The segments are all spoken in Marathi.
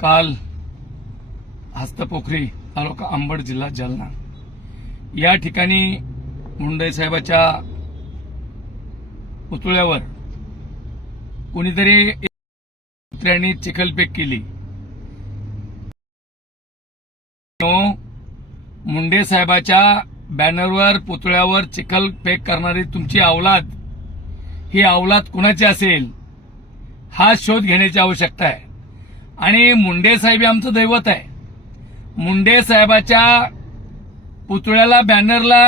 काल हस्तपोखरी तालुका आंबड जिल्हा जालना. या ठिकाणी मुंडे साहेबाच्या पुतळ्यावर कुणीतरी कुत्र्यांनी चिखलपेक केली. मुंडे साहेबाच्या बॅनरवर पुतळ्यावर चिखलफेक करणारी तुमची अवलाद ही अवलाद कुणाची असेल? हा शोध घेण्याची आवश्यकता आहे. आणि मुंडे साहेब आमचं दैवत आहे. मुंडे साहेबाच्या पुतळ्याला बॅनरला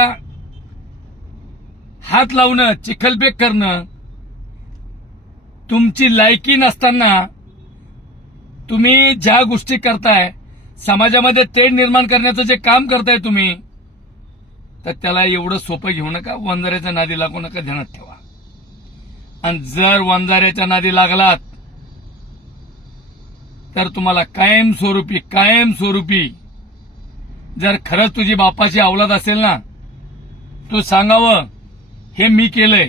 हात लावणं चिखलपेक करणं तुमची लायकी नसताना तुम्ही ज्या गोष्टी करताय समाजामध्ये तेढ निर्माण करण्याचं जे काम करताय तुम्ही तर त्याला एवढं सोपं घेऊ नका वंजाऱ्याच्या नादी लागू नका ध्यानात ठेवा. आणि जर वंजाऱ्याच्या नादी लागलात तर तुम्हाला कायमस्वरूपी कायमस्वरूपी जर खरंच तुझी बापाची अवलाद असेल ना तू सांगावं हे मी केलंय.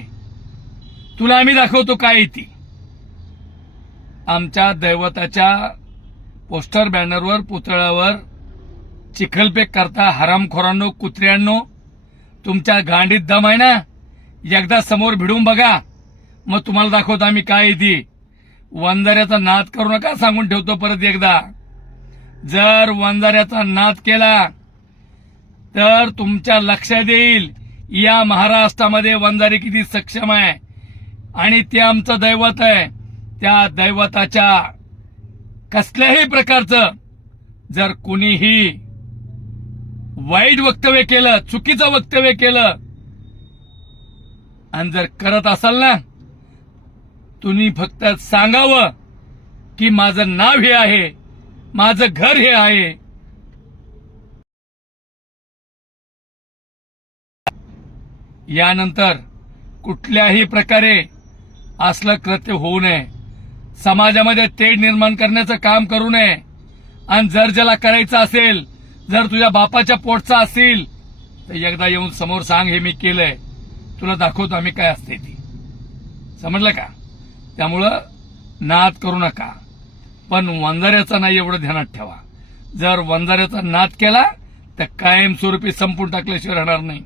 तुला आम्ही दाखवतो काय येते ती. आमच्या दैवताच्या पोस्टर बॅनरवर पुतळ्यावर चिखलपेक करता हरामखोरांनो कुत्र्यांनो तुमच्या गांडीत दम आहे ना? एकदा समोर भिडून बघा. मग तुम्हाला दाखवतो आम्ही काय येते ती. वंजाऱ्याचा नाद करू नका सांगून ठेवतो परत एकदा. जर वंजाऱ्याचा नाद केला तर तुमच्या लक्षात येईल या महाराष्ट्रामध्ये वंजारी किती सक्षम आहे आणि ते आमचं दैवत आहे. त्या दैवताच्या कसल्याही प्रकारचं जर कुणीही वाईट वक्तव्य केलं चुकीचं वक्तव्य केलं आणि जर करत असाल ना तुम्ही फक्त सांगावं की माझं नाव हे आहे माझं घर हे आहे. यानंतर कुठल्याही प्रकारे असलं कृत्य होऊ नये. समाजामध्ये तेढ निर्माण करण्याचं काम करू नये. आणि जर ज्याला करायचं असेल जर तुझ्या बापाच्या पोटचा असेल तर एकदा येऊन समोर सांग हे मी केलंय. तुला दाखवतो आम्ही काय असते ती. समजलं का? त्यामुळं नाद करू नका. पण वंजाऱ्याचा नाही एवढं ध्यानात ठेवा. जर वंजाऱ्याचा नाद केला तर कायमस्वरूपी संपून टाकल्याशिवाय राहणार नाही.